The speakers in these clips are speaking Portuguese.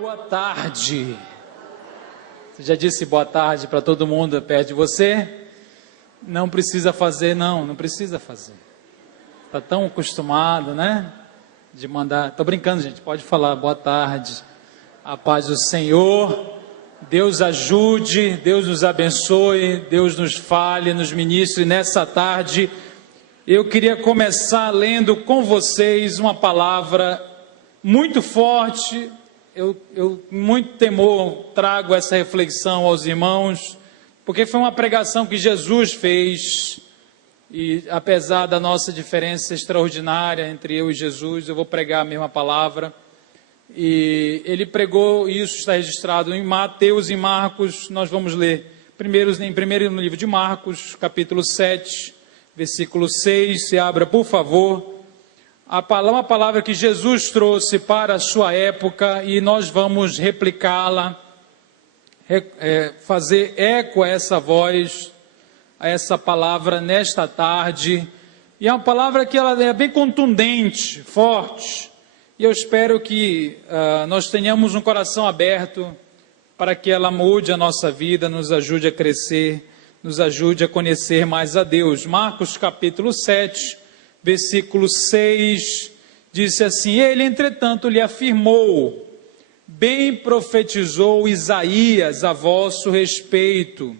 Boa tarde. Você já disse boa tarde para todo mundo perto de você? Não precisa fazer, não precisa fazer. Está tão acostumado, né? De mandar. Estou brincando, gente. Pode falar boa tarde. A paz do Senhor. Deus ajude, Deus nos abençoe, Deus nos fale, nos ministre nessa tarde. Eu queria começar lendo com vocês uma palavra muito forte. Eu muito temor trago essa reflexão aos irmãos, porque foi uma pregação que Jesus fez, e apesar da nossa diferença extraordinária entre eu e Jesus, eu vou pregar a mesma palavra, e ele pregou, isso está registrado em Mateus e Marcos. Nós vamos ler primeiro no livro de Marcos, capítulo 7, versículo 6, se abra por favor. Uma palavra que Jesus trouxe para a sua época, e nós vamos replicá-la, fazer eco a essa voz, a essa palavra nesta tarde. E é uma palavra que ela é bem contundente, forte, e eu espero que nós tenhamos um coração aberto para que ela mude a nossa vida, nos ajude a crescer, nos ajude a conhecer mais a Deus. Marcos capítulo 7, versículo 6, disse assim: ele, entretanto, lhe afirmou: bem profetizou Isaías a vosso respeito,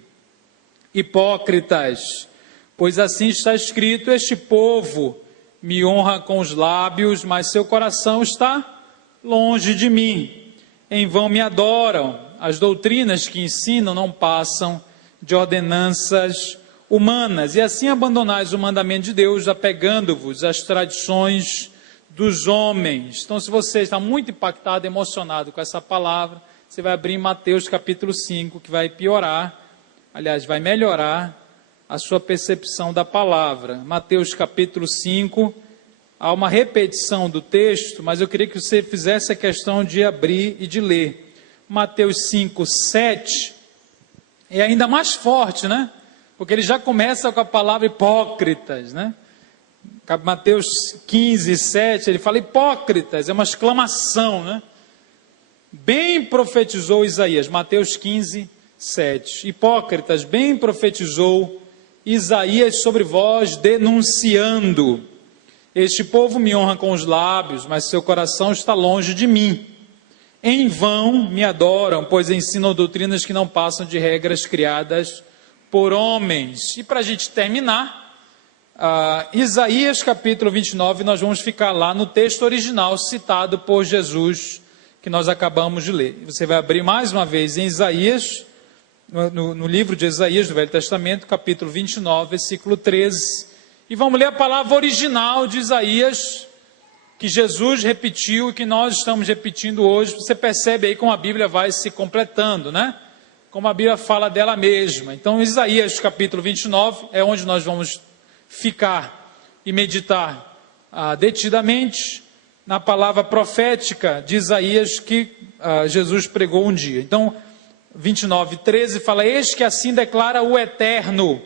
hipócritas, pois assim está escrito: este povo me honra com os lábios, mas seu coração está longe de mim. Em vão me adoram, as doutrinas que ensinam não passam de ordenanças humanas, e assim abandonais o mandamento de Deus, apegando-vos às tradições dos homens. Então, se você está muito impactado, emocionado com essa palavra, você vai abrir Mateus capítulo 5, que vai piorar, aliás, vai melhorar a sua percepção da palavra. Mateus capítulo 5, há uma repetição do texto, mas eu queria que você fizesse a questão de abrir e de ler. Mateus 5, 7, é ainda mais forte, né? Porque ele já começa com a palavra hipócritas, né? Mateus 15, 7, ele fala hipócritas, é uma exclamação, né? Bem profetizou Isaías, Mateus 15, 7. Hipócritas, bem profetizou Isaías sobre vós, denunciando: este povo me honra com os lábios, mas seu coração está longe de mim. Em vão me adoram, pois ensinam doutrinas que não passam de regras criadas por homens. E para a gente terminar, Isaías capítulo 29, nós vamos ficar lá no texto original citado por Jesus, que nós acabamos de ler. Você vai abrir mais uma vez em Isaías, no livro de Isaías do Velho Testamento, capítulo 29, versículo 13, e vamos ler a palavra original de Isaías, que Jesus repetiu e que nós estamos repetindo hoje. Você percebe aí como a Bíblia vai se completando, né? Como a Bíblia fala dela mesma. Então, Isaías capítulo 29 é onde nós vamos ficar e meditar detidamente na palavra profética de Isaías que Jesus pregou um dia. Então, 29, 13 fala: eis que assim declara o Eterno,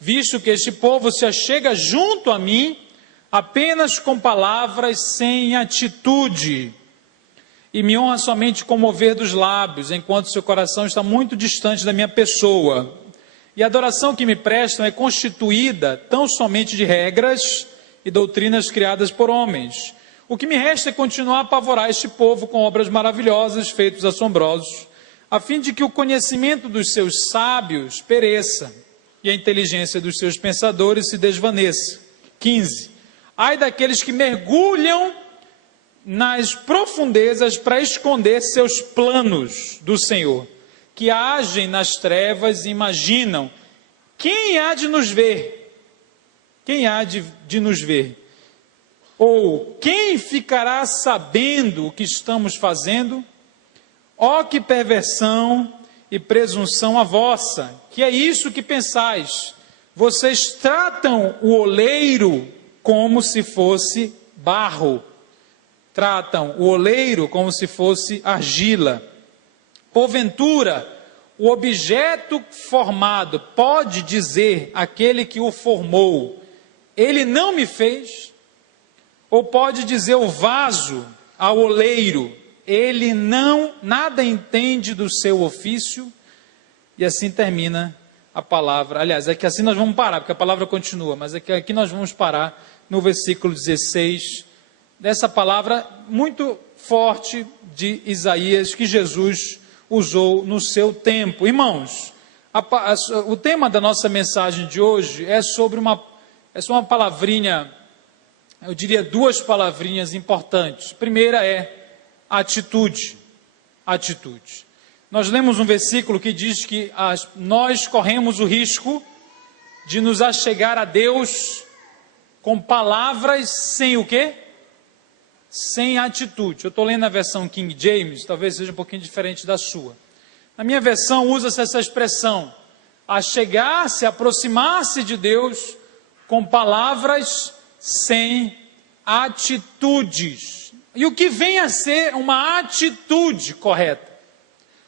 visto que este povo se achega junto a mim apenas com palavras, sem atitude, e me honra somente com mover dos lábios, enquanto seu coração está muito distante da minha pessoa. E a adoração que me prestam é constituída tão somente de regras e doutrinas criadas por homens. O que me resta é continuar a apavorar este povo com obras maravilhosas, feitos assombrosos, a fim de que o conhecimento dos seus sábios pereça e a inteligência dos seus pensadores se desvaneça. 15. Ai daqueles que mergulham nas profundezas para esconder seus planos do Senhor, que agem nas trevas e imaginam: quem há de nos ver? Quem há de nos ver? Ou quem ficará sabendo o que estamos fazendo? Ó que perversão e presunção a vossa, que é isso que pensais. Vocês tratam o oleiro como se fosse barro, tratam o oleiro como se fosse argila. Porventura, o objeto formado pode dizer àquele que o formou, ele não me fez? Ou pode dizer o vaso ao oleiro, ele nada entende do seu ofício? E assim termina a palavra. Aliás, é que assim nós vamos parar, porque a palavra continua, mas é que aqui nós vamos parar no versículo 16, dessa palavra muito forte de Isaías, que Jesus usou no seu tempo. Irmãos, o tema da nossa mensagem de hoje é sobre uma palavrinha, eu diria duas palavrinhas importantes. Primeira é atitude. Atitude. Nós lemos um versículo que diz que nós corremos o risco de nos achegar a Deus com palavras sem o quê? Sem atitude. Eu estou lendo a versão King James, talvez seja um pouquinho diferente da sua. Na minha versão usa-se essa expressão, achegar-se, aproximar-se de Deus com palavras sem atitudes. E o que vem a ser uma atitude correta?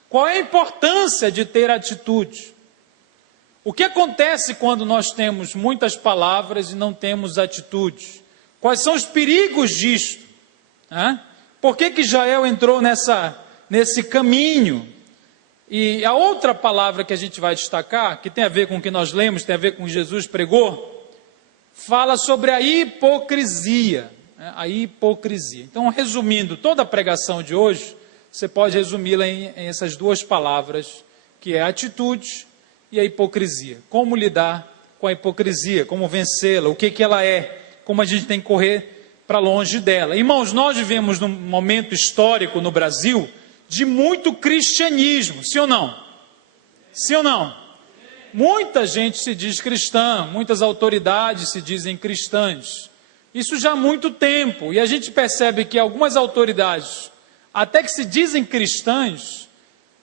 Qual é a importância de ter atitude? O que acontece quando nós temos muitas palavras e não temos atitudes? Quais são os perigos disto? Por que Jael entrou nesse caminho? E a outra palavra que a gente vai destacar, que tem a ver com o que nós lemos, tem a ver com o que Jesus pregou, fala sobre a hipocrisia. A hipocrisia. Então, resumindo toda a pregação de hoje, você pode resumi-la em essas duas palavras, que é a atitude e a hipocrisia. Como lidar com a hipocrisia, como vencê-la, o que ela é, como a gente tem que correr para longe dela. Irmãos, nós vivemos num momento histórico no Brasil de muito cristianismo, sim ou não? Sim ou não? Muita gente se diz cristã, muitas autoridades se dizem cristãs. Isso já há muito tempo, e a gente percebe que algumas autoridades, até que se dizem cristãs,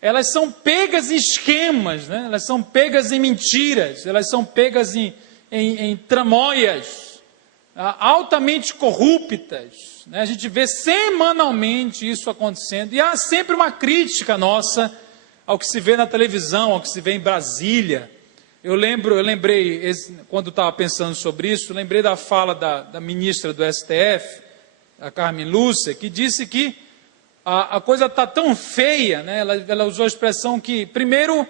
elas são pegas em esquemas, né? Elas são pegas em mentiras, elas são pegas em tramóias, altamente corruptas, né? A gente vê semanalmente isso acontecendo, e há sempre uma crítica nossa ao que se vê na televisão, ao que se vê em Brasília. Eu lembrei, quando estava pensando sobre isso, lembrei da fala da ministra do STF, a Carmen Lúcia, que disse que a coisa está tão feia, né? Ela usou a expressão que, primeiro,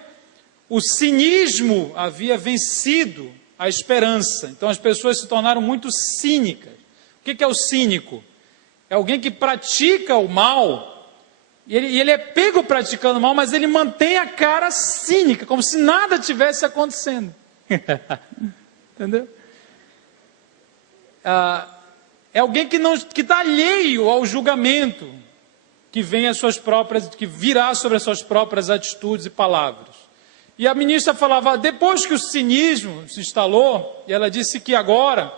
o cinismo havia vencido a esperança. Então, as pessoas se tornaram muito cínicas. O que é o cínico? É alguém que pratica o mal, e ele é pego praticando o mal, mas ele mantém a cara cínica, como se nada tivesse acontecendo. Entendeu? É alguém que está alheio ao julgamento, que virá sobre as suas próprias atitudes e palavras. E a ministra falava, depois que o cinismo se instalou, e ela disse que agora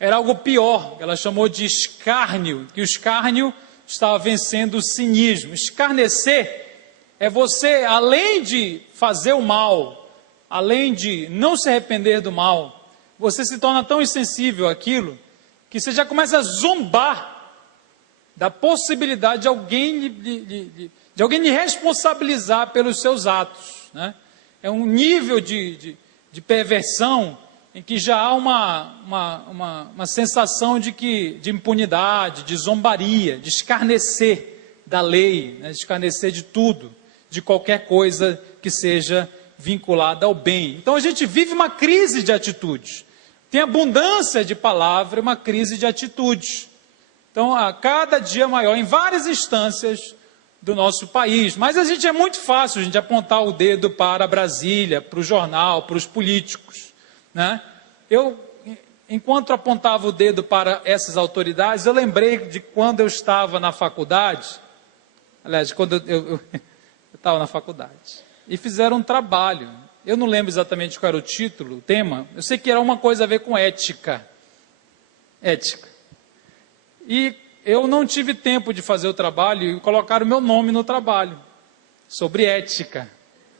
era algo pior, ela chamou de escárnio, que o escárnio estava vencendo o cinismo. Escarnecer é você, além de fazer o mal, além de não se arrepender do mal, você se torna tão insensível àquilo, que você já começa a zombar da possibilidade de alguém lhe responsabilizar pelos seus atos, né? É um nível de perversão em que já há uma sensação de impunidade, de zombaria, de escarnecer da lei, né? De escarnecer de tudo, de qualquer coisa que seja vinculada ao bem. Então a gente vive uma crise de atitudes. Tem abundância de palavra, uma crise de atitudes. Então, a cada dia maior, em várias instâncias do nosso país. Mas é muito fácil a gente apontar o dedo para Brasília, para o jornal, para os políticos, né? Enquanto apontava o dedo para essas autoridades, eu lembrei de quando eu estava na faculdade, aliás, quando eu estava na faculdade, e fizeram um trabalho. Eu não lembro exatamente qual era o título, o tema, eu sei que era uma coisa a ver com ética. Ética. E eu não tive tempo de fazer o trabalho e colocaram o meu nome no trabalho, sobre ética,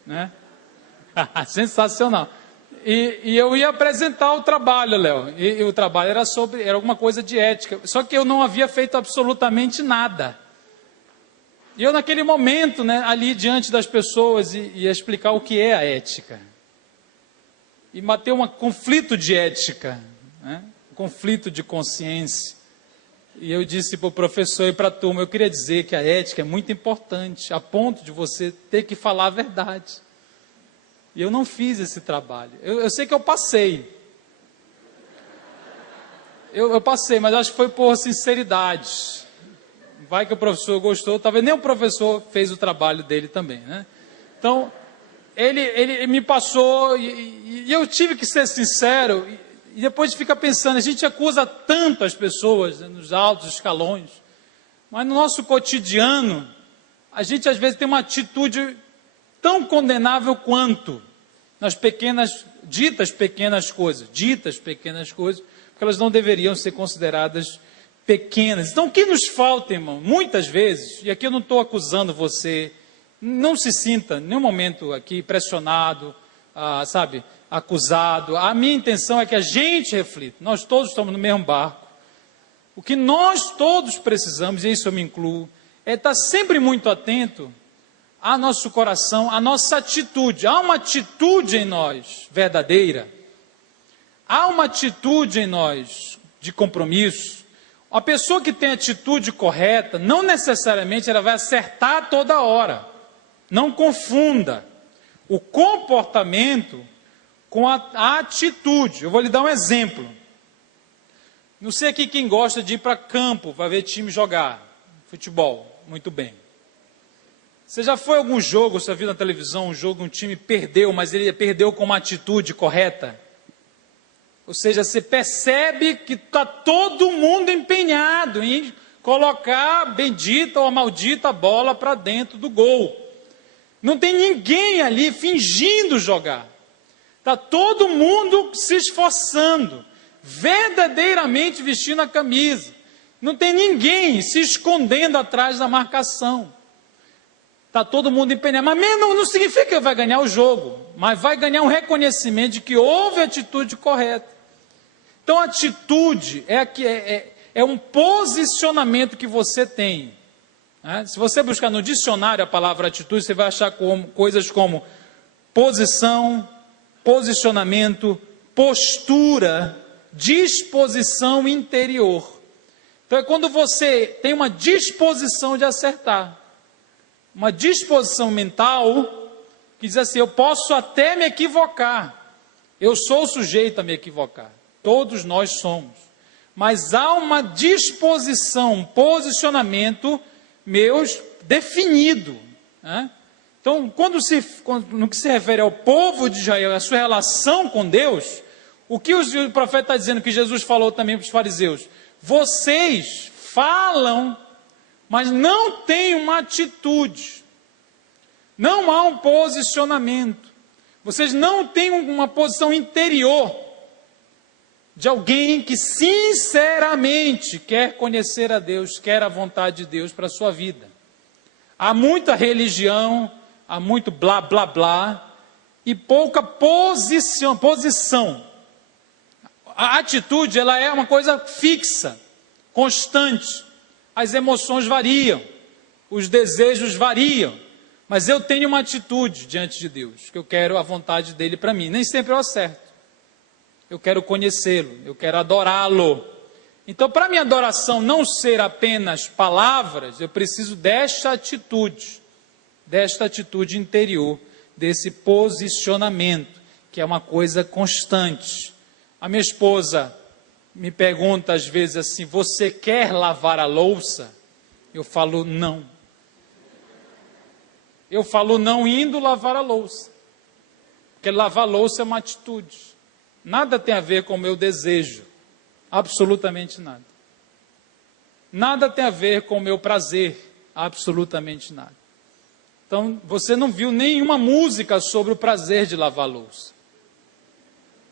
né? Sensacional. E eu ia apresentar o trabalho, Léo, e o trabalho era alguma coisa de ética, só que eu não havia feito absolutamente nada. E eu naquele momento, né, ali diante das pessoas, ia explicar o que é a ética. E bateu um conflito de ética, né? Um conflito de consciência. E eu disse para o professor e para a turma, eu queria dizer que a ética é muito importante, a ponto de você ter que falar a verdade. E eu não fiz esse trabalho. Eu sei que eu passei. Eu passei, mas acho que foi por sinceridade. Vai que o professor gostou, talvez nem o professor fez o trabalho dele também, né? Então, ele me passou e eu tive que ser sincero. E depois fica pensando, a gente acusa tanto as pessoas, né, nos altos escalões, mas no nosso cotidiano, a gente às vezes tem uma atitude tão condenável quanto nas ditas pequenas coisas, porque elas não deveriam ser consideradas pequenas. Então o que nos falta, irmão, muitas vezes, e aqui eu não estou acusando você, não se sinta em nenhum momento aqui pressionado, acusado. A minha intenção é que a gente reflita, nós todos estamos no mesmo barco. O que nós todos precisamos, e isso eu me incluo, é estar sempre muito atento ao nosso coração, à nossa atitude. Há uma atitude em nós verdadeira, há uma atitude em nós de compromisso. A pessoa que tem atitude correta, não necessariamente ela vai acertar toda hora. Não confunda o comportamento com a atitude. Eu vou lhe dar um exemplo. Não sei aqui quem gosta de ir para campo, vai ver time jogar futebol, muito bem. Você já foi a algum jogo, você viu na televisão um jogo, um time perdeu, mas ele perdeu com uma atitude correta? Ou seja, você percebe que está todo mundo empenhado em colocar a bendita ou a maldita bola para dentro do gol. Não tem ninguém ali fingindo jogar. Está todo mundo se esforçando, verdadeiramente vestindo a camisa. Não tem ninguém se escondendo atrás da marcação. Está todo mundo empenhado. Mas mesmo não significa que vai ganhar o jogo, mas vai ganhar um reconhecimento de que houve a atitude correta. Então, a atitude é um posicionamento que você tem. Né? Se você buscar no dicionário a palavra atitude, você vai achar coisas como posição, posicionamento, postura, disposição interior. Então, é quando você tem uma disposição de acertar, uma disposição mental que diz assim, eu posso até me equivocar, eu sou sujeito a me equivocar. Todos nós somos. Mas há uma disposição, um posicionamento meus definido. Né? Então, no que se refere ao povo de Israel, a sua relação com Deus, o que o profeta está dizendo, que Jesus falou também para os fariseus, vocês falam, mas não têm uma atitude, não há um posicionamento, vocês não têm uma posição interior, de alguém que sinceramente quer conhecer a Deus, quer a vontade de Deus para a sua vida. Há muita religião, há muito blá, blá, blá, e pouca posição. A atitude, ela é uma coisa fixa, constante. As emoções variam, os desejos variam, mas eu tenho uma atitude diante de Deus, que eu quero a vontade dele para mim. Nem sempre eu acerto. Eu quero conhecê-lo, eu quero adorá-lo. Então, para minha adoração não ser apenas palavras, eu preciso desta atitude interior, desse posicionamento, que é uma coisa constante. A minha esposa me pergunta às vezes assim, você quer lavar a louça? Eu falo não. Eu falo não indo lavar a louça, porque lavar a louça é uma atitude. Nada tem a ver com o meu desejo, absolutamente nada. Nada tem a ver com o meu prazer, absolutamente nada. Então, você não viu nenhuma música sobre o prazer de lavar louça.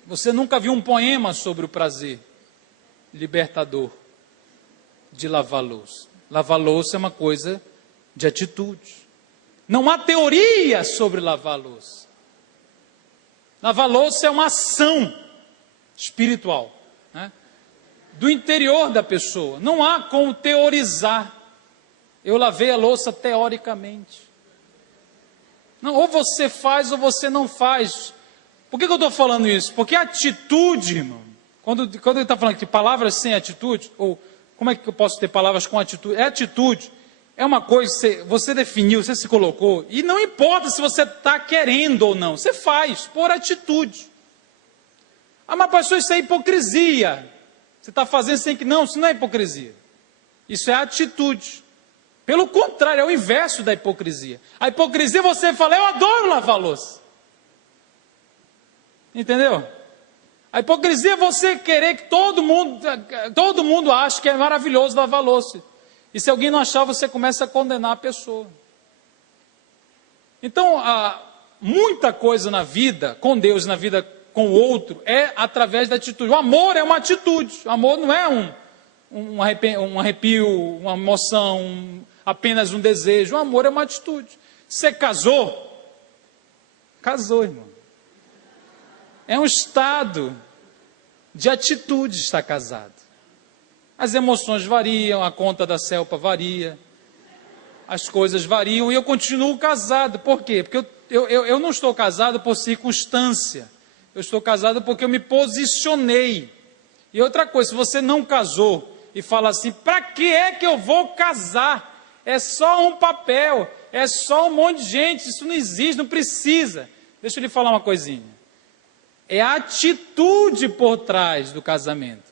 Você nunca viu um poema sobre o prazer libertador de lavar louça. Lavar louça é uma coisa de atitude. Não há teoria sobre lavar louça. Lavar louça é uma ação espiritual, né? Do interior da pessoa. Não há como teorizar. Eu lavei a louça teoricamente. Não, ou você faz ou você não faz. Por que eu estou falando isso? Porque atitude, irmão, quando ele está falando de palavras sem atitude, ou como é que eu posso ter palavras com atitude? Atitude é uma coisa que você definiu, você se colocou, e não importa se você está querendo ou não, você faz por atitude. Ah, mas pastor, isso é hipocrisia. Você está fazendo sem que... Não, isso não é hipocrisia. Isso é atitude. Pelo contrário, é o inverso da hipocrisia. A hipocrisia você fala, eu adoro lavar louça. Entendeu? A hipocrisia é você querer que todo mundo ache que é maravilhoso lavar louça. E se alguém não achar, você começa a condenar a pessoa. Então, muita coisa na vida, com Deus, na vida com o outro, é através da atitude. O amor é uma atitude. O amor não é um arrepio, uma emoção, apenas um desejo. O amor é uma atitude. Você casou? Casou, irmão. É um estado de atitude estar casado. As emoções variam, a conta da CELPA varia, as coisas variam e eu continuo casado. Por quê? Porque eu não estou casado por circunstância. Eu estou casado porque eu me posicionei. E outra coisa, se você não casou e fala assim, para que é que eu vou casar? É só um papel, é só um monte de gente, isso não existe, não precisa. Deixa eu lhe falar uma coisinha. É a atitude por trás do casamento.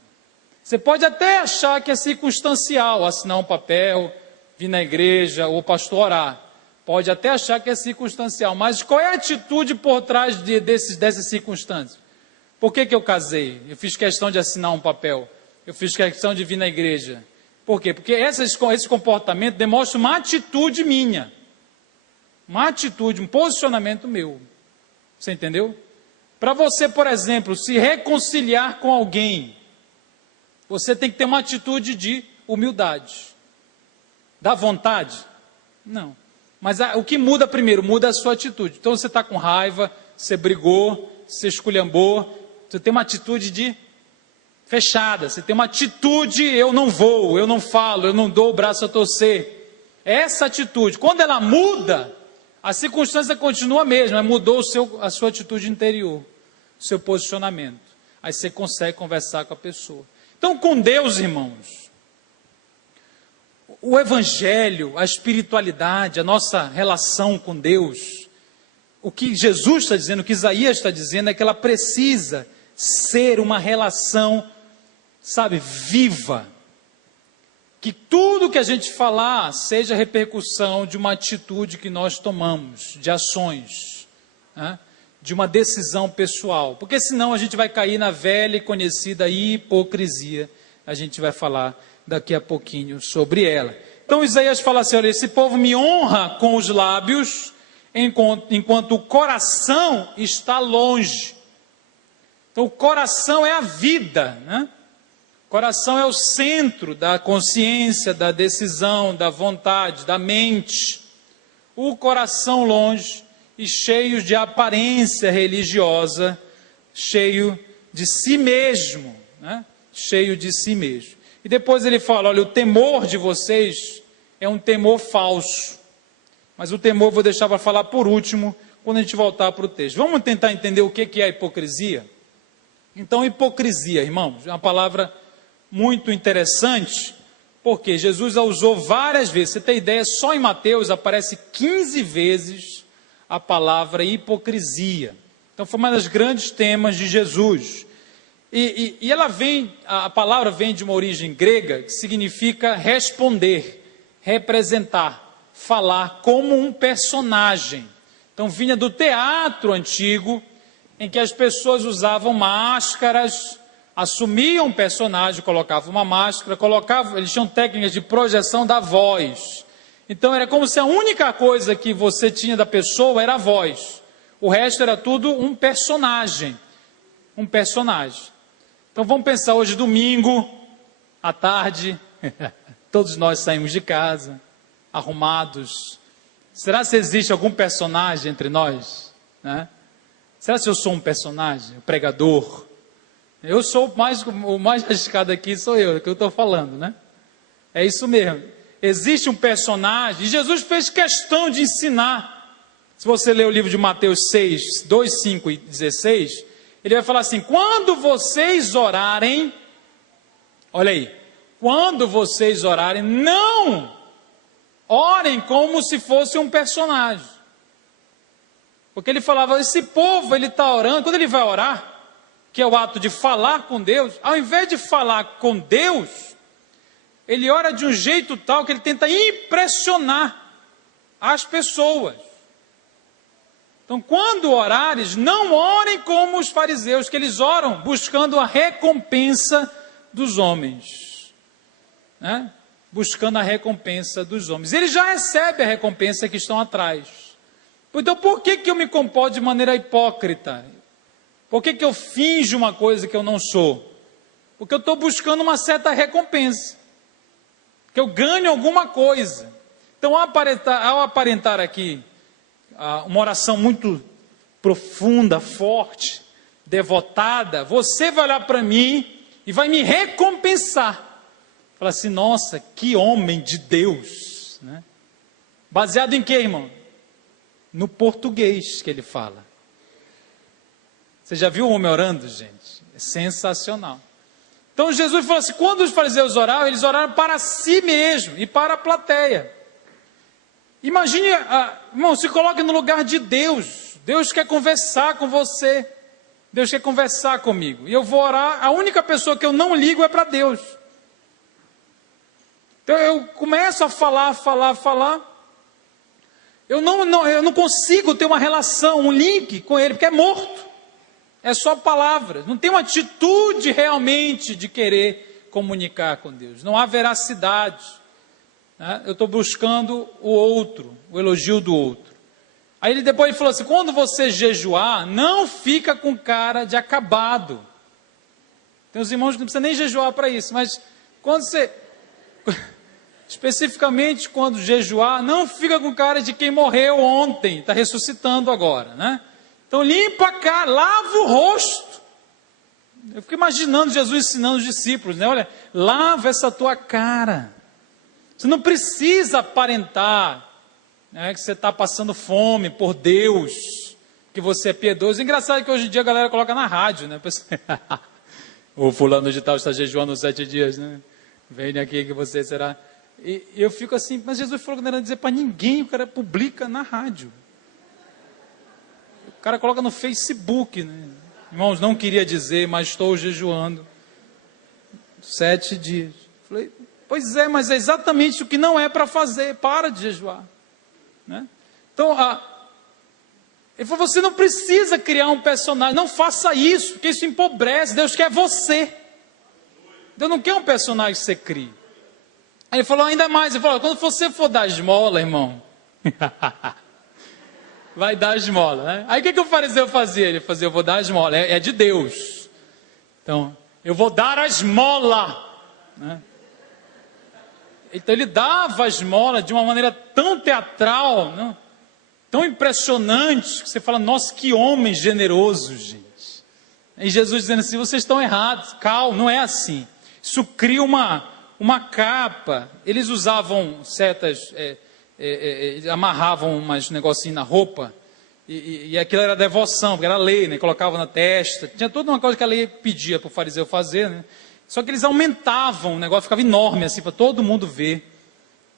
Você pode até achar que é circunstancial, assinar um papel, vir na igreja ou pastor orar. Pode até achar que é circunstancial, mas qual é a atitude por trás dessas circunstâncias? Por que eu casei? Eu fiz questão de assinar um papel. Eu fiz questão de vir na igreja. Por quê? Porque esse comportamento demonstra uma atitude minha. Uma atitude, um posicionamento meu. Você entendeu? Para você, por exemplo, se reconciliar com alguém, você tem que ter uma atitude de humildade. Dá vontade? Não. Mas o que muda primeiro? Muda a sua atitude. Então você está com raiva, você brigou, você esculhambou, você tem uma atitude de fechada, você tem uma atitude, eu não vou, eu não falo, eu não dou o braço a torcer. Essa atitude, quando ela muda, a circunstância continua a mesma, mas mudou a sua atitude interior, o seu posicionamento. Aí você consegue conversar com a pessoa. Então, com Deus, irmãos, o Evangelho, a espiritualidade, a nossa relação com Deus, o que Jesus está dizendo, o que Isaías está dizendo, é que ela precisa ser uma relação, sabe, viva. Que tudo que a gente falar seja repercussão de uma atitude que nós tomamos, de ações, né? De uma decisão pessoal. Porque senão a gente vai cair na velha e conhecida hipocrisia. A gente vai falar daqui a pouquinho sobre ela. Então Isaías fala assim, olha, esse povo me honra com os lábios, enquanto o coração está longe. Então o coração é a vida, né? O coração é o centro da consciência, da decisão, da vontade, da mente. O coração longe e cheio de aparência religiosa, cheio de si mesmo, né? Cheio de si mesmo. E depois ele fala, olha, o temor de vocês é um temor falso. Mas o temor eu vou deixar para falar por último, quando a gente voltar para o texto. Vamos tentar entender o que é a hipocrisia? Então, hipocrisia, irmãos, é uma palavra muito interessante, porque Jesus a usou várias vezes. Você tem ideia, só em Mateus aparece 15 vezes a palavra hipocrisia. Então, foi um dos grandes temas de Jesus. E ela vem, a palavra vem de uma origem grega, que significa responder, representar, falar como um personagem. Então, vinha do teatro antigo, em que as pessoas usavam máscaras, assumiam um personagem, colocavam uma máscara, eles tinham técnicas de projeção da voz. Então era como se a única coisa que você tinha da pessoa era a voz. O resto era tudo um personagem. Um personagem. Então vamos pensar hoje domingo, à tarde, todos nós saímos de casa, arrumados. Será que existe algum personagem entre nós? Né? Será que eu sou um personagem, um pregador? Eu sou o mais arriscado aqui, sou eu, que eu estou falando, né? É isso mesmo. existe um personagem, e Jesus fez questão de ensinar. Se você ler o livro de Mateus 6, 2, 5 e 16, ele vai falar assim: quando vocês orarem, olha aí, quando vocês orarem, não orem como se fosse um personagem. Porque ele falava, esse povo, ele está orando, quando ele vai orar, que é o ato de falar com Deus, ao invés de falar com Deus, ele ora de um jeito tal que ele tenta impressionar as pessoas. Então, quando orares, não orem como os fariseus, que eles oram buscando a recompensa dos homens, né? Buscando a recompensa dos homens. Ele já recebe a recompensa que estão atrás. Então, por que eu me comporto de maneira hipócrita? Por que eu finjo uma coisa que eu não sou? Porque eu estou buscando uma certa recompensa, que eu ganho alguma coisa. Então, ao aparentar aqui uma oração muito profunda, forte, devotada, você vai olhar para mim e vai me recompensar. Falar assim, nossa, que homem de Deus, né? Baseado em quê, irmão? No português que ele fala. Você já viu o homem orando, gente? É sensacional. Então Jesus falou assim, quando os fariseus oraram, eles oraram para si mesmo e para a plateia. Imagine, irmão, se coloque no lugar de Deus. Deus quer conversar com você. Deus quer conversar comigo. E eu vou orar, a única pessoa que eu não ligo é para Deus. Então eu começo a falar. Eu não consigo ter uma relação, um link com ele, porque é morto. É só palavras. Não tem uma atitude realmente de querer comunicar com Deus. Não há veracidade. Né? Eu estou buscando o outro, o elogio do outro. Aí depois ele falou assim, quando você jejuar, não fica com cara de acabado. Tem os irmãos que não precisam nem jejuar para isso, mas quando você... especificamente quando jejuar, não fica com cara de quem morreu ontem, está ressuscitando agora, né? Então limpa a cara, lava o rosto. Eu fico imaginando Jesus ensinando os discípulos, né? Olha, lava essa tua cara. Você não precisa aparentar, né, que você está passando fome por Deus, que você é piedoso. Engraçado que hoje em dia a galera coloca na rádio, né? O fulano de tal está jejuando 7 dias, né? Vem aqui que você será... E eu fico assim, mas Jesus falou que não era dizer para ninguém, o cara publica na rádio. O cara coloca no Facebook, né? Irmãos, não queria dizer, mas estou jejuando 7 dias. Falei, pois é, mas é exatamente o que não é para fazer, para de jejuar. Né? Então, ele falou, você não precisa criar um personagem, não faça isso, porque isso empobrece, Deus quer você. Deus não quer um personagem que você crie. Aí ele falou ainda mais, ele falou, quando você for dar esmola, irmão, vai dar esmola, né? Aí o que o fariseu fazia? Ele fazia, eu vou dar esmola, é de Deus. Então, eu vou dar a esmola, né? Então ele dava a esmola de uma maneira tão teatral, né? Tão impressionante, que você fala, nossa, que homem generoso, gente. E Jesus dizendo assim, vocês estão errados, calma, não é assim. Isso cria uma capa, eles usavam certas, amarravam umas negocinhos na roupa, e aquilo era devoção, porque era lei, né? Colocavam na testa, tinha toda uma coisa que a lei pedia para o fariseu fazer, né? Só que eles aumentavam, o negócio ficava enorme, assim, para todo mundo ver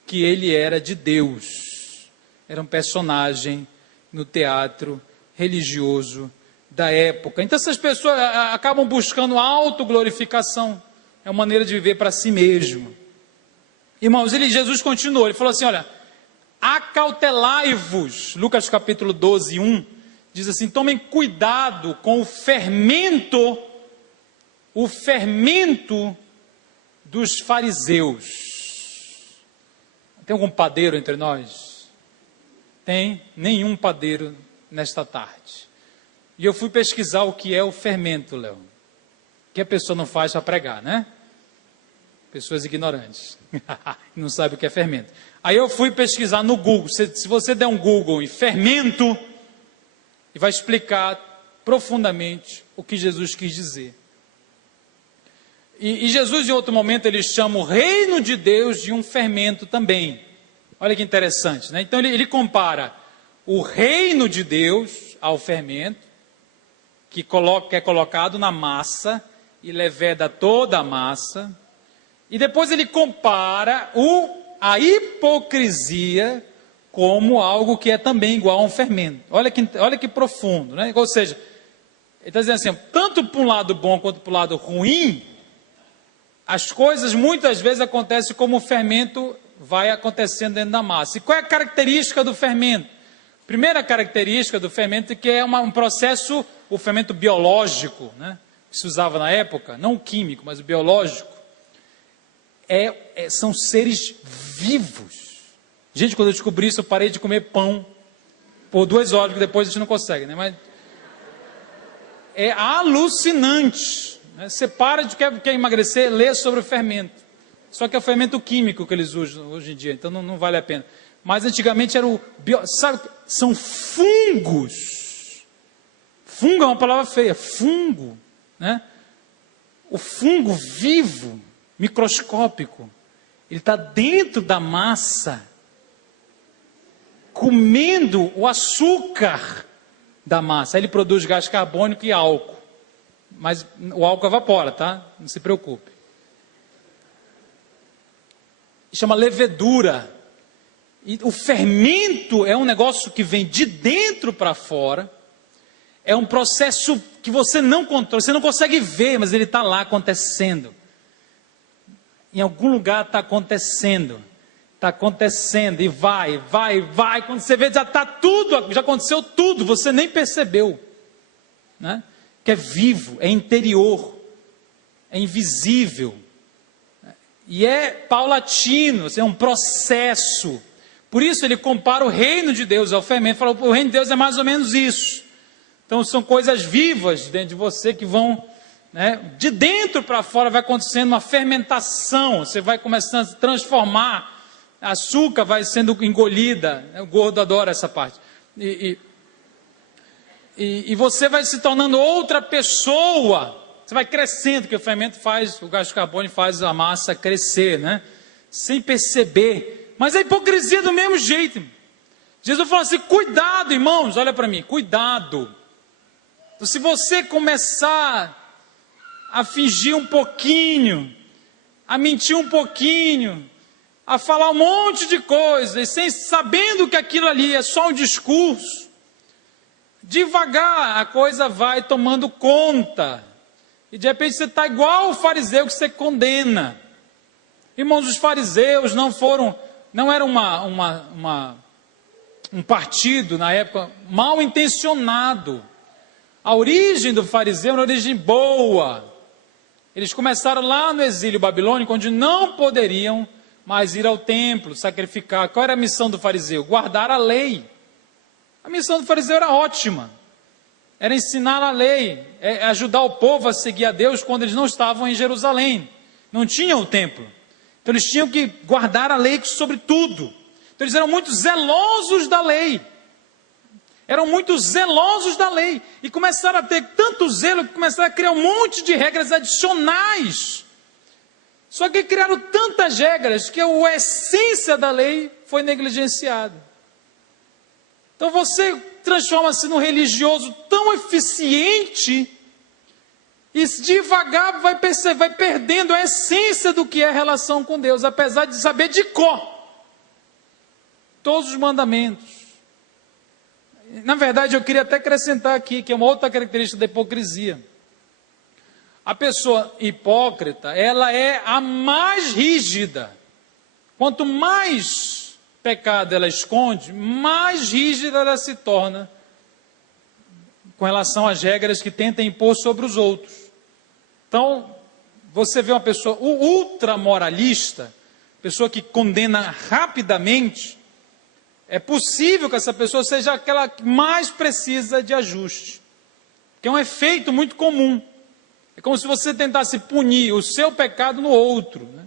que ele era de Deus, era um personagem no teatro religioso da época. Então essas pessoas acabam buscando autoglorificação, é uma maneira de viver para si mesmo. Irmãos, Jesus continuou, ele falou assim, olha, acautelai-vos, Lucas capítulo 12, 1, diz assim, tomem cuidado com o fermento dos fariseus. Tem algum padeiro entre nós? Tem nenhum padeiro nesta tarde. E eu fui pesquisar o que é o fermento, Léo. Que a pessoa não faz para pregar, né? Pessoas ignorantes. Não sabe o que é fermento. Aí eu fui pesquisar no Google. Se você der um Google em fermento, ele vai explicar profundamente o que Jesus quis dizer. E Jesus, em outro momento, ele chama o reino de Deus de um fermento também. Olha que interessante, né? Então ele compara o reino de Deus ao fermento, que é colocado na massa e leveda toda a massa. E depois ele compara a hipocrisia como algo que é também igual a um fermento. Olha que profundo, né? Ou seja, ele está dizendo assim, tanto para um lado bom quanto para o lado ruim, as coisas muitas vezes acontecem como o fermento vai acontecendo dentro da massa. E qual é a característica do fermento? Primeira característica do fermento é que é um processo, o fermento biológico, né, que se usava na época, não o químico, mas o biológico, são seres vivos. Gente, quando eu descobri isso, eu parei de comer pão por 2 horas, que depois a gente não consegue, né? Mas é alucinante. Você para de quer emagrecer, lê sobre o fermento. Só que é o fermento químico que eles usam hoje em dia, então não vale a pena. Mas antigamente era sabe, são fungos. Fungo é uma palavra feia, fungo, né? O fungo vivo, microscópico, ele está dentro da massa, comendo o açúcar da massa. Aí ele produz gás carbônico e álcool. Mas o álcool evapora, tá? Não se preocupe. Chama levedura. E o fermento é um negócio que vem de dentro para fora. É um processo que você não controla, você não consegue ver, mas ele está lá acontecendo. Em algum lugar está acontecendo. Está acontecendo e vai. Quando você vê, já está tudo, já aconteceu tudo, você nem percebeu, né? Que é vivo, é interior, é invisível, e é paulatino, é um processo. Por isso ele compara o reino de Deus ao fermento, fala, o reino de Deus é mais ou menos isso. Então são coisas vivas dentro de você que vão, né, de dentro para fora vai acontecendo uma fermentação, você vai começando a se transformar, açúcar vai sendo engolida, o gordo adora essa parte, e você vai se tornando outra pessoa, você vai crescendo, que o fermento faz, o gás carbônico faz a massa crescer, né? Sem perceber, mas a hipocrisia do mesmo jeito. Jesus falou assim, cuidado irmãos, olha para mim, cuidado. Então, se você começar a fingir um pouquinho, a mentir um pouquinho, a falar um monte de coisas, sabendo que aquilo ali é só um discurso, devagar a coisa vai tomando conta, e de repente você está igual o fariseu que você condena. Irmãos, os fariseus não era um partido na época mal intencionado. A origem do fariseu era uma origem boa. Eles começaram lá no exílio babilônico, onde não poderiam mais ir ao templo, sacrificar. Qual era a missão do fariseu? Guardar a lei. A missão do fariseu era ótima, era ensinar a lei, ajudar o povo a seguir a Deus quando eles não estavam em Jerusalém, não tinham o templo, então eles tinham que guardar a lei sobre tudo, então eles eram muito zelosos da lei, e começaram a ter tanto zelo que começaram a criar um monte de regras adicionais, só que criaram tantas regras que a essência da lei foi negligenciada. Então você transforma-se num religioso tão eficiente e devagar vai perdendo a essência do que é a relação com Deus, apesar de saber de cor todos os mandamentos. Na verdade, eu queria até acrescentar aqui, que é uma outra característica da hipocrisia. A pessoa hipócrita, ela é a mais rígida. Quanto mais pecado ela esconde, mais rígida ela se torna com relação às regras que tenta impor sobre os outros. Então, você vê uma pessoa ultramoralista, pessoa que condena rapidamente, é possível que essa pessoa seja aquela que mais precisa de ajuste, que é um efeito muito comum. É como se você tentasse punir o seu pecado no outro, né?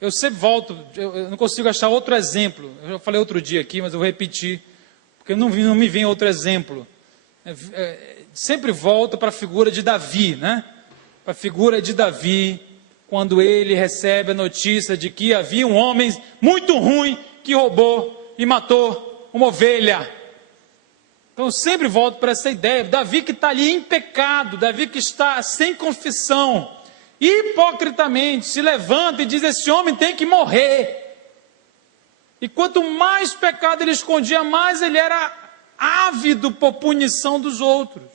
Eu sempre volto, eu não consigo achar outro exemplo. Eu já falei outro dia aqui, mas eu vou repetir, porque não me vem outro exemplo. Sempre volto para a figura de Davi, né? Para a figura de Davi, quando ele recebe a notícia de que havia um homem muito ruim que roubou e matou uma ovelha. Então eu sempre volto para essa ideia, Davi que está ali em pecado, Davi que está sem confissão, hipocritamente se levanta e diz, esse homem tem que morrer. E quanto mais pecado ele escondia, mais ele era ávido por punição dos outros.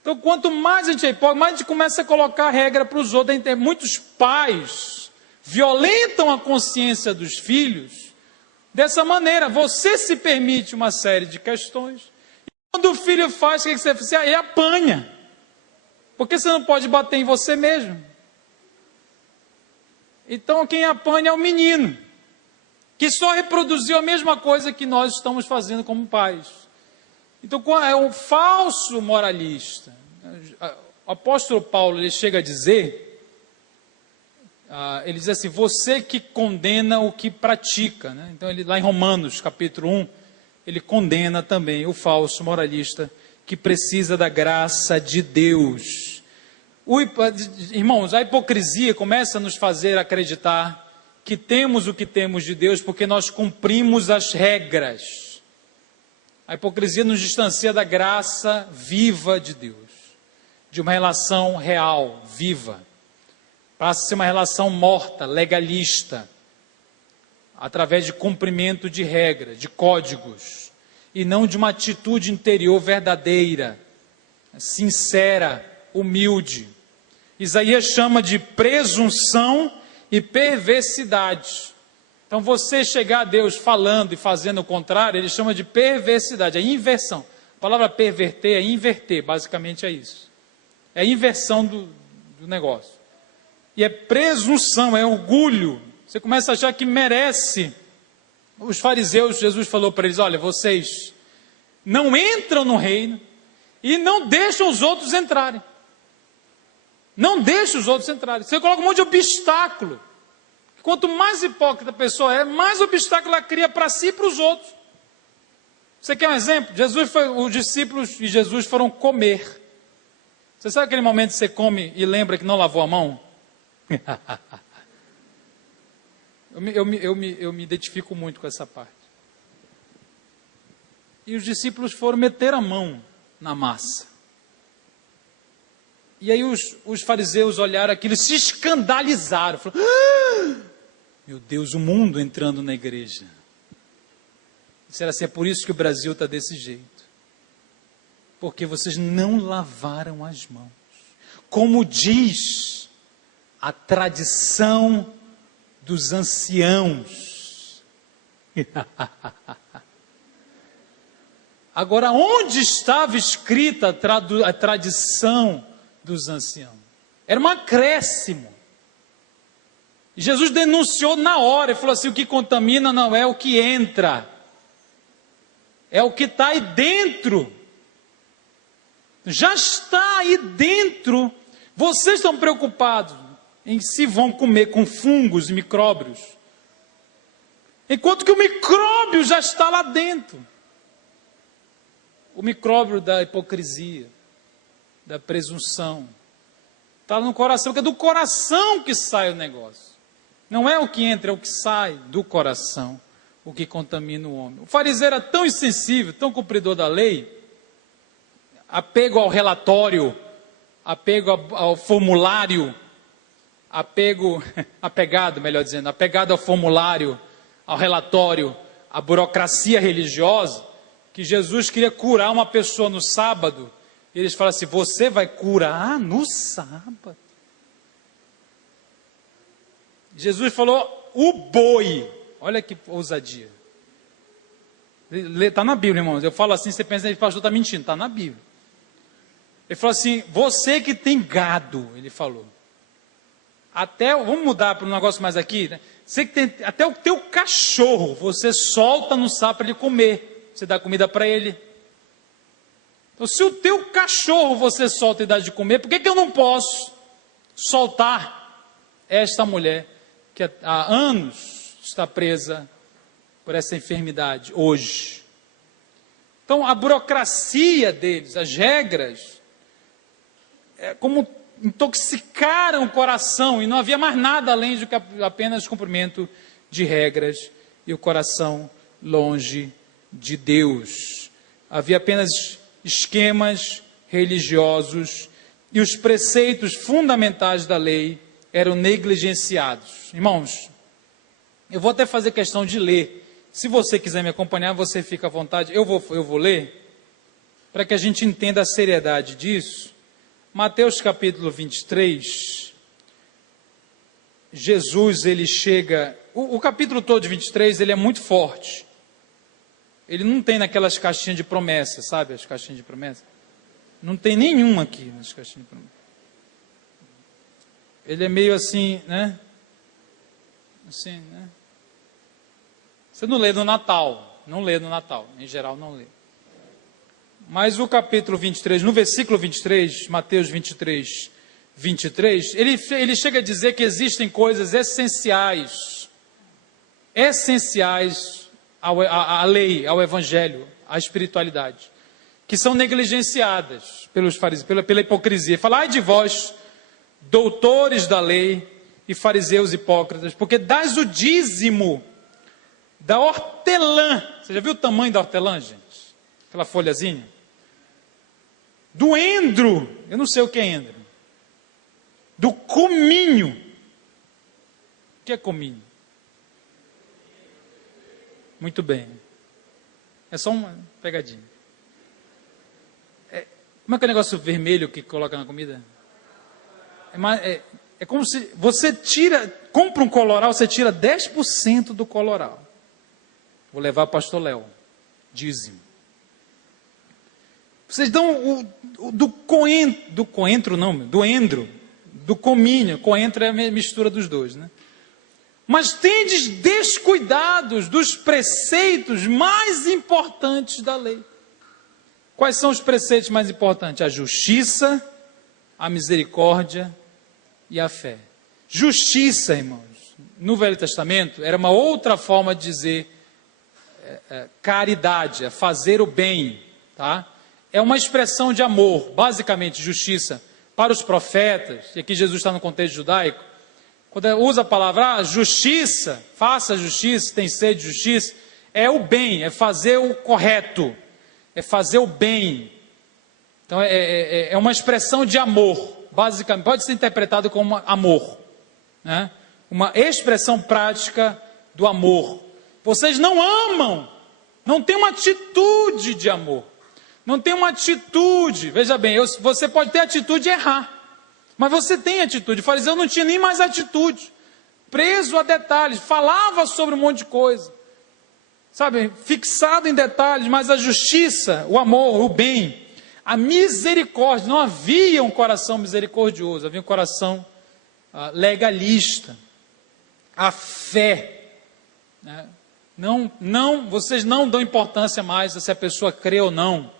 Então quanto mais a gente é hipócrita, mais a gente começa a colocar regra para os outros. Muitos pais violentam a consciência dos filhos dessa maneira. Você se permite uma série de questões, e quando o filho faz, o que você faz? Ele apanha, porque você não pode bater em você mesmo. Então quem apanha é o menino, que só reproduziu a mesma coisa que nós estamos fazendo como pais. Então é um falso moralista. O apóstolo Paulo, ele chega a dizer, ele diz assim, você que condena o que pratica, né? Então ele, lá em Romanos capítulo 1, ele condena também o falso moralista que precisa da graça de Deus. Irmãos, a hipocrisia começa a nos fazer acreditar que temos o que temos de Deus porque nós cumprimos as regras. A hipocrisia nos distancia da graça viva de Deus, de uma relação real, viva. Passa a ser uma relação morta, legalista, através de cumprimento de regras, de códigos, e não de uma atitude interior verdadeira, sincera, humilde. Isaías chama de presunção e perversidade. Então você chegar a Deus falando e fazendo o contrário, ele chama de perversidade, é inversão. A palavra perverter é inverter, basicamente é isso. É a inversão do negócio. E é presunção, é orgulho. Você começa a achar que merece. Os fariseus, Jesus falou para eles, olha, vocês não entram no reino e não deixam os outros entrarem. Não deixa os outros entrarem. Você coloca um monte de obstáculo. Quanto mais hipócrita a pessoa é, mais obstáculo ela cria para si e para os outros. Você quer um exemplo? Os discípulos e Jesus foram comer. Você sabe aquele momento que você come e lembra que não lavou a mão? Eu me identifico muito com essa parte. E os discípulos foram meter a mão na massa. E aí os fariseus olharam aquilo e se escandalizaram. Falaram, meu Deus, o mundo entrando na igreja. Disseram assim, é por isso que o Brasil está desse jeito. Porque vocês não lavaram as mãos. Como diz a tradição dos anciãos. Agora, onde estava escrita a tradição dos anciãos? Era um acréscimo. Jesus denunciou na hora, e falou assim, o que contamina não é o que entra, é o que está aí dentro. Já está aí dentro. Vocês estão preocupados em se vão comer com fungos e micróbios, enquanto que o micróbio já está lá dentro. O micróbio da hipocrisia, da presunção, está no coração, porque é do coração que sai o negócio. Não é o que entra, é o que sai do coração, o que contamina o homem. O fariseu era tão insensível, tão cumpridor da lei, apego ao relatório, apego ao formulário, apegado ao formulário, ao relatório, à burocracia religiosa, que Jesus queria curar uma pessoa no sábado, e eles falam assim, você vai curar no sábado? Jesus falou, o boi, olha que ousadia, está na Bíblia, irmãos, eu falo assim, você pensa que o pastor está mentindo, está na Bíblia. Ele falou assim, você que tem gado, ele falou, vamos mudar para um negócio mais aqui, né? Você que tem, até o teu cachorro, você solta no sábado para ele comer, você dá comida para ele. Então, se o teu cachorro você solta e dá de comer, por que eu não posso soltar esta mulher que há anos está presa por essa enfermidade, hoje? Então, a burocracia deles, as regras, é como intoxicaram o coração e não havia mais nada além do que apenas cumprimento de regras e o coração longe de Deus. Havia apenas esquemas religiosos e os preceitos fundamentais da lei eram negligenciados. Irmãos, eu vou até fazer questão de ler. Se você quiser me acompanhar, você fica à vontade. Eu vou ler para que a gente entenda a seriedade disso. Mateus capítulo 23, Jesus, ele chega... O capítulo todo de 23, ele é muito forte. Ele não tem naquelas caixinhas de promessa, sabe? As caixinhas de promessa. Não tem nenhuma aqui nas caixinhas de promessa. Ele é meio assim, né? Assim, né? Você não lê no Natal. Não lê no Natal. Em geral, não lê. Mas o capítulo 23, no versículo 23, Mateus 23, 23, ele chega a dizer que existem coisas essenciais à lei, ao evangelho, à espiritualidade, que são negligenciadas pelos fariseus, pela hipocrisia. Fala, ai de vós, doutores da lei e fariseus hipócritas, porque dás o dízimo da hortelã. Você já viu o tamanho da hortelã, gente? Aquela folhazinha. Do endro, eu não sei o que é endro. Do cominho. O que é cominho? Muito bem. É só uma pegadinha. Como é que é o negócio vermelho que coloca na comida? É como se você compra um coloral, você tira 10% do coloral. Vou levar para o pastor Léo. Dízimo. Vocês dão do endro, do cominho. Coentro é a mistura dos dois, né? Mas tendes descuidados dos preceitos mais importantes da lei. Quais são os preceitos mais importantes? A justiça, a misericórdia e a fé. Justiça, irmãos, no Velho Testamento, era uma outra forma de dizer caridade, é fazer o bem, tá? É uma expressão de amor, basicamente justiça, para os profetas, e aqui Jesus está no contexto judaico, quando usa a palavra justiça, faça justiça, tem sede de justiça, é o bem, é fazer o correto, é fazer o bem. Então é uma expressão de amor, basicamente, pode ser interpretado como amor, né? Uma expressão prática do amor. Vocês não amam, não tem uma atitude de amor. Não tem uma atitude, veja bem, você pode ter atitude e errar, mas você tem atitude. O fariseu não tinha nem mais atitude, preso a detalhes, falava sobre um monte de coisa, sabe, fixado em detalhes, mas a justiça, o amor, o bem, a misericórdia, não havia um coração misericordioso, havia um coração legalista, a fé, né? Vocês não dão importância mais se a pessoa crê ou não.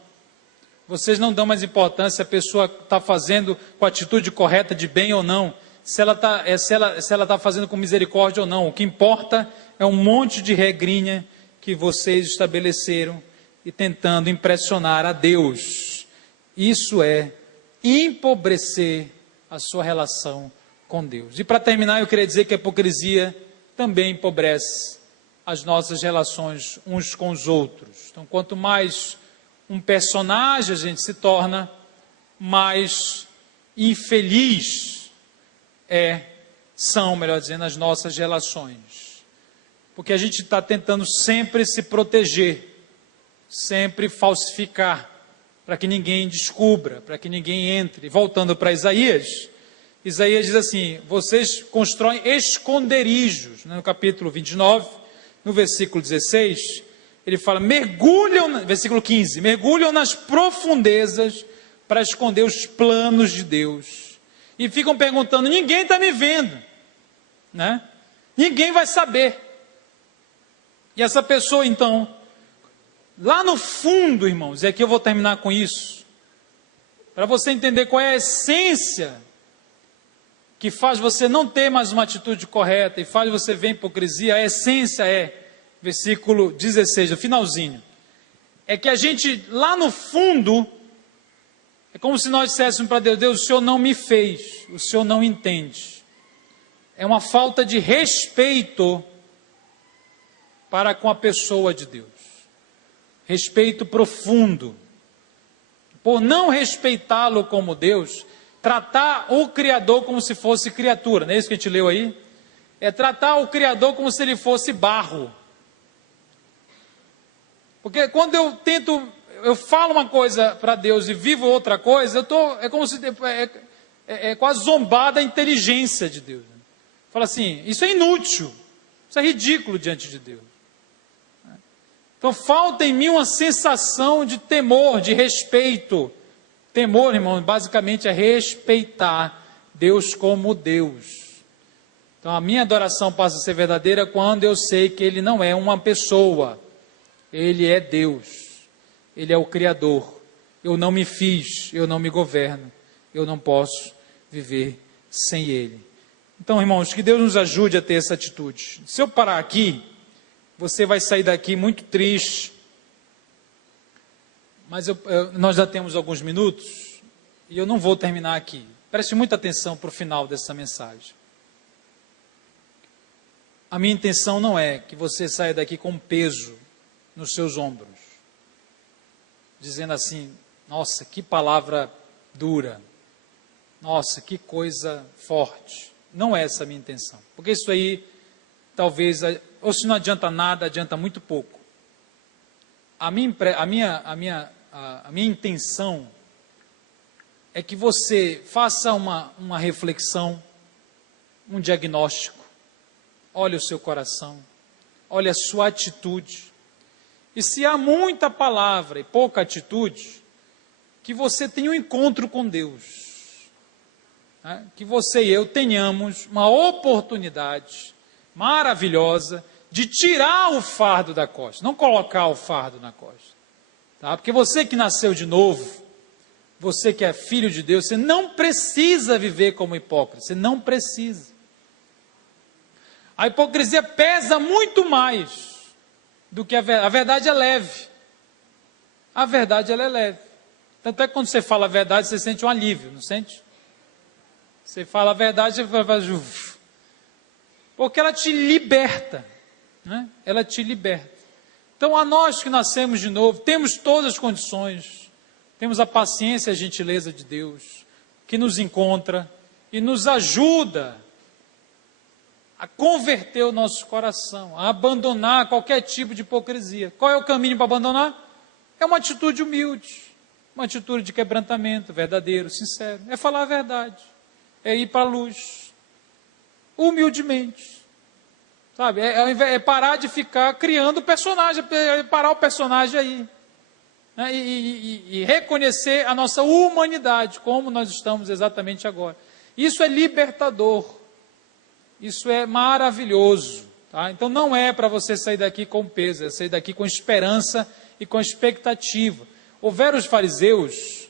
Vocês não dão mais importância se a pessoa está fazendo com a atitude correta de bem ou não, se ela está fazendo com misericórdia ou não. O que importa é um monte de regrinha que vocês estabeleceram e tentando impressionar a Deus. Isso é empobrecer a sua relação com Deus. E para terminar, eu queria dizer que a hipocrisia também empobrece as nossas relações uns com os outros. Então, quanto mais um personagem a gente se torna, mais infeliz são, melhor dizendo, as nossas relações. Porque a gente está tentando sempre se proteger, sempre falsificar, para que ninguém descubra, para que ninguém entre. Voltando para Isaías, Isaías diz assim, vocês constroem esconderijos, né? No capítulo 29, no versículo 16, ele fala, versículo 15, mergulham nas profundezas para esconder os planos de Deus. E ficam perguntando, ninguém está me vendo, né? Ninguém vai saber. E essa pessoa então, lá no fundo, irmãos, e aqui eu vou terminar com isso, para você entender qual é a essência que faz você não ter mais uma atitude correta e faz você ver hipocrisia, a essência versículo 16, o finalzinho, é que a gente, lá no fundo, É como se nós disséssemos para Deus: Deus, o Senhor não me fez, o Senhor não entende. É uma falta de respeito para com a pessoa de Deus. Respeito profundo. Por não respeitá-lo como Deus, tratar o Criador como se fosse criatura. Não é isso que a gente leu aí? É tratar o Criador como se ele fosse barro. Porque quando eu falo uma coisa para Deus e vivo outra coisa, é como se quase zombar da inteligência de Deus. Fala assim, isso é inútil, isso é ridículo diante de Deus. Então falta em mim uma sensação de temor, de respeito. Temor, irmão, basicamente é respeitar Deus como Deus. Então a minha adoração passa a ser verdadeira quando eu sei que Ele não é uma pessoa, Ele é Deus, Ele é o Criador. Eu não me fiz, eu não me governo, eu não posso viver sem Ele. Então, irmãos, que Deus nos ajude a ter essa atitude. Se eu parar aqui, você vai sair daqui muito triste, mas nós já temos alguns minutos e eu não vou terminar aqui. Preste muita atenção para o final dessa mensagem. A minha intenção não é que você saia daqui com peso nos seus ombros, dizendo assim, nossa, que palavra dura, nossa, que coisa forte. Não é essa a minha intenção, porque isso aí, talvez, ou se não adianta nada, adianta muito pouco. A minha intenção é que você faça uma reflexão, um diagnóstico, olhe o seu coração, olhe a sua atitude, e se há muita palavra e pouca atitude, que você tenha um encontro com Deus. Que você e eu tenhamos uma oportunidade maravilhosa de tirar o fardo da costa, não colocar o fardo na costa. Tá? Porque você que nasceu de novo, você que é filho de Deus, você não precisa viver como hipócrita, você não precisa. A hipocrisia pesa muito mais do que a verdade. A verdade é leve. A verdade ela é leve. Tanto é que quando você fala a verdade, você sente um alívio, não sente? Você fala a verdade, você faz porque ela te liberta, né? Ela te liberta. Então, a nós que nascemos de novo, temos todas as condições, temos a paciência e a gentileza de Deus, que nos encontra e nos ajuda a converter o nosso coração, a abandonar qualquer tipo de hipocrisia. Qual é o caminho para abandonar? É uma atitude humilde, uma atitude de quebrantamento verdadeiro, sincero. É falar a verdade. É ir para a luz, humildemente, sabe? É parar de ficar criando personagem, é parar o personagem aí, né? E reconhecer a nossa humanidade, como nós estamos exatamente agora. Isso é libertador, isso é maravilhoso, tá? Então não é para você sair daqui com peso, é sair daqui com esperança e com expectativa. Houveram os fariseus,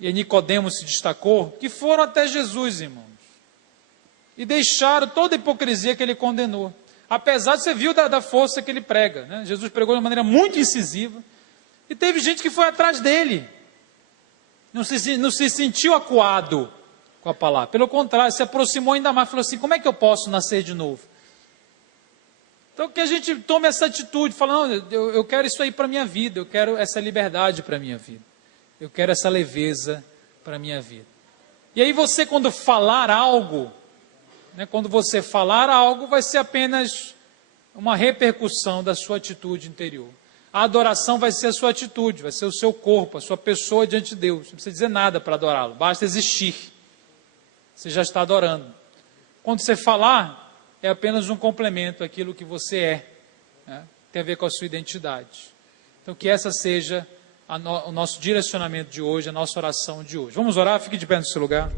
e Nicodemos se destacou, que foram até Jesus, irmãos, e deixaram toda a hipocrisia que ele condenou, apesar de você viu da força que ele prega, né? Jesus pregou de uma maneira muito incisiva, e teve gente que foi atrás dele, não se sentiu acuado com a palavra, pelo contrário, se aproximou ainda mais, falou assim, como é que eu posso nascer de novo? Então que a gente tome essa atitude, falando, eu quero isso aí para a minha vida, eu quero essa liberdade para a minha vida. Eu quero essa leveza para a minha vida. E aí você, quando falar algo, né, quando você falar algo, vai ser apenas uma repercussão da sua atitude interior. A adoração vai ser a sua atitude, vai ser o seu corpo, a sua pessoa diante de Deus. Não precisa dizer nada para adorá-lo, basta existir. Você já está adorando. Quando você falar, é apenas um complemento àquilo que você é, né? Tem a ver com a sua identidade. Então que essa seja o nosso direcionamento de hoje, a nossa oração de hoje. Vamos orar? Fique de pé no seu lugar.